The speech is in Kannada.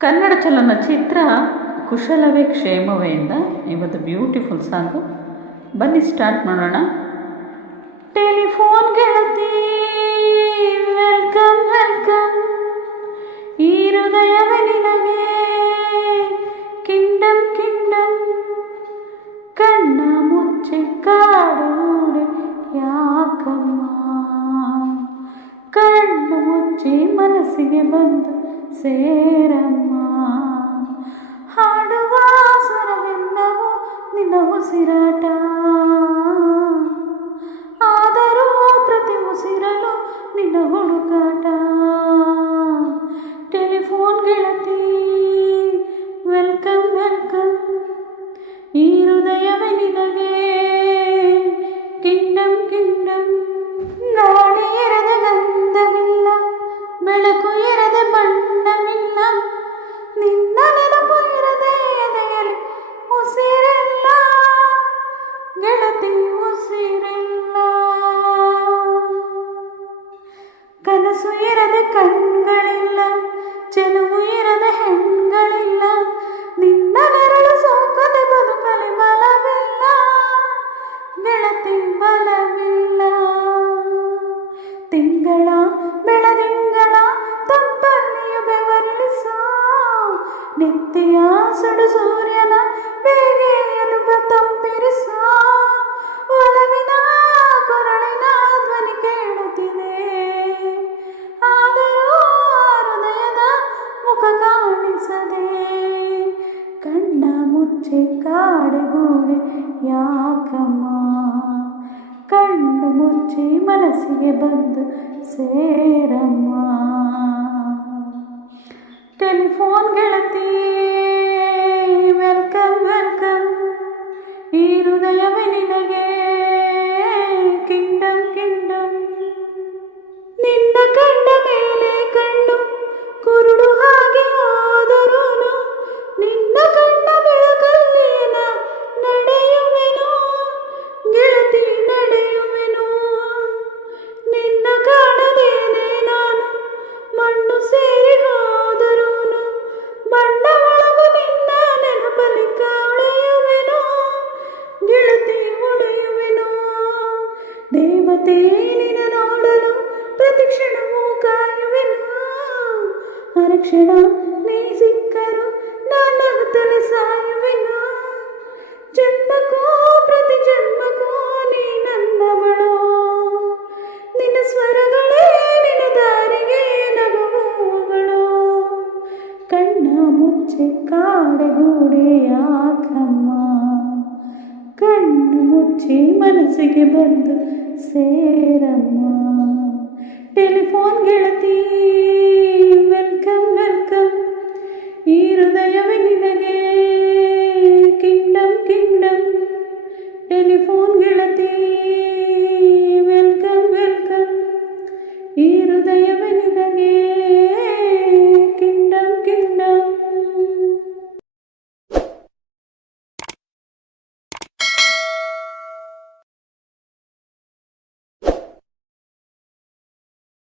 ಕನ್ನಡ ಚಲನಚಿತ್ರ ಕುಶಲವೇ ಕ್ಷೇಮವೇ ಇಂದ ಇವತ್ತು ಬ್ಯೂಟಿಫುಲ್ ಸಾಂಗು. ಬನ್ನಿ ಸ್ಟಾರ್ಟ್ ಮಾಡೋಣ. ಟೆಲಿಫೋನ್ ಗೆಳತಿ ವೆಲ್ಕಮ್ ವೆಲ್ಕಮ್, ಈ ಹೃದಯವೇ ನಿನಗೆ ಕಿಂಗ್ಡಮ್ ಕಿಂಗ್ಡಮ್, ಕಣ್ಣ ಮುಚ್ಚಿ ಕಾಡೋಡೆ ಯಾಕಮ್ಮ, ಕಣ್ಣು ಮುಚ್ಚಿ ಮನಸ್ಸಿಗೆ ಬಂದು ಸೇರಮ್ಮ, ಹಾಡುವ ಸ್ವರವೆಲ್ಲವೂ ನಿನ್ನ ಉಸಿರಾಟ, ಆದರೂ ಪ್ರತಿ ಉಸಿರಲು ನಿನ್ನ ಹುಡುಕಾಟ. ಟೆಲಿಫೋನ್ ಗೆಳತಿ ವೆಲ್ಕಮ್ ವೆಲ್ಕಮ್, ಈ ಹೃದಯವೇ ನಿನಗೆ ಕಿಂಗ್ಡಮ್ ಕಿಂಗ್ಡಮ್. ಗಾಳಿ ಇರದ ಗಂಧವಿಲ್ಲ, ಬೆಳಕು ಇರದ ಬಣ್ಣವಿಲ್ಲ, ನಿನ್ನ ನೆನಪು ಇರದೆ ಎದೆಯಲ್ಲಿ ಉಸಿರಿಲ್ಲ, ಗೆಳತಿ ಉಸಿರಿಲ್ಲ. ಕನಸು ಇರದ ಕಣ್ಗಳಿಲ್ಲ, ಚೆಲುವು ಇರದ ಹೆಣ್ಗಳಿಲ್ಲ, ನಿನ್ನ ನೆರಳು ಸೋಕದೆ ಬದುಕಲಿ ಬಲವಿಲ್ಲ, ಗೆಳತಿ ಬಲವಿಲ್ಲ. ತಿಂಗಳ ಬೆಳದಿಂಗಳ ತಂಪನ್ನಿಯು ಬೆವರಿಳಿಸ, ನಿತ್ಯ ಸುಡು ಸೂರ್ಯನ ಬೇಗೆಯನ್ನು ತಂಪಿರಿಸ, ಒಲವಿನ ಕೊರಳಿನ ಧ್ವನಿ ಕೇಳುತ್ತಿದೆ, ಆದರೂ ಹೃದಯದ ಮುಖ ಕಾಣಿಸದೆ, ಕಣ್ಣ ಮುಚ್ಚಿ ಕಾಡುಗೂಡೆ ಯಾಕಮ್ಮ, ಕಣ್ಣು ಮುಚ್ಚಿ ಮನಸ್ಸಿಗೆ ಬಂದು ಸೇರಮ್ಮ. ಟೆಲಿಫೋನ್ ಗೆಳತಿ ವೆಲ್ಕಮ್ ವೆಲ್ಕಮ್, ಈ ಹೃದಯವೇ ನಿನಗೆ ಕಿಂಗ್ಡಮ್ ಕಿಂಗ್ಡಮ್. ನಿನ್ನ ಕಂಡ ಮೇಲೆ ಕಣ್ಣು ಕುರುಡು ಹಾಗೆ ಹೋದರೂ, ನಿನ್ನ ಕಣ್ಣ ಬೆಳಕಲ್ಲಿನ ನಡೆಯುವೆನು, ಗೆಳತಿ ನಡೆಯುವೆನು. ನಿನ್ನ ಕಾಣದೇನೆ ನಾನು ಮಣ್ಣು ಸೇರಿ ಹೋದರೂ, ಬಣ್ಣ ಒಳಗು ನಿನ್ನ ನೆನಪಲ್ಲಿ ಉಳಿಯುವೆನು, ಗೆಳತಿ ಉಳಿಯುವೆನು. ದೇವತೆ ನಿನ್ನ ನೋಡಲು ಪ್ರತಿ ಕ್ಷಣವೂ ಕಾಯುವೆನು, ಅರಕ್ಷಣ ನೀ ಸಿಕ್ಕರು ನಾನಗುತ್ತಲೇ ಸಾಯುವೆನು, ಜನ್ಮಕ್ಕೂ ಪ್ರತಿ ಜನ್ಮಕ್ಕೂ ನೀ ನನ್ನವಳು, ನಿನ್ನ ಸ್ವರಗಳೇ ನಿನ್ನ ದಾರಿಗೆ ನಗುವುಗಳು, ಕಣ್ಣ ಮುಚ್ಚಿ ಕಾಡೆಗೂಡೆ ಯಾಕಮ್ಮ, ಕಣ್ಣು ಮುಚ್ಚಿ ಮನಸ್ಸಿಗೆ ಬಂದು ಸೇರಮ್ಮ. ಟೆಲಿಫೋನ್ ಗೆಳತಿ ವೆಲ್ಕಮ್ ವೆಲ್ಕಮ್, ಈ ಹೃದಯವೇ ನಿನಗೆ ಕಿಂಗ್ಡಮ್ ಕಿಂಗ್ಡಮ್. ಟೆಲಿಫೋನ್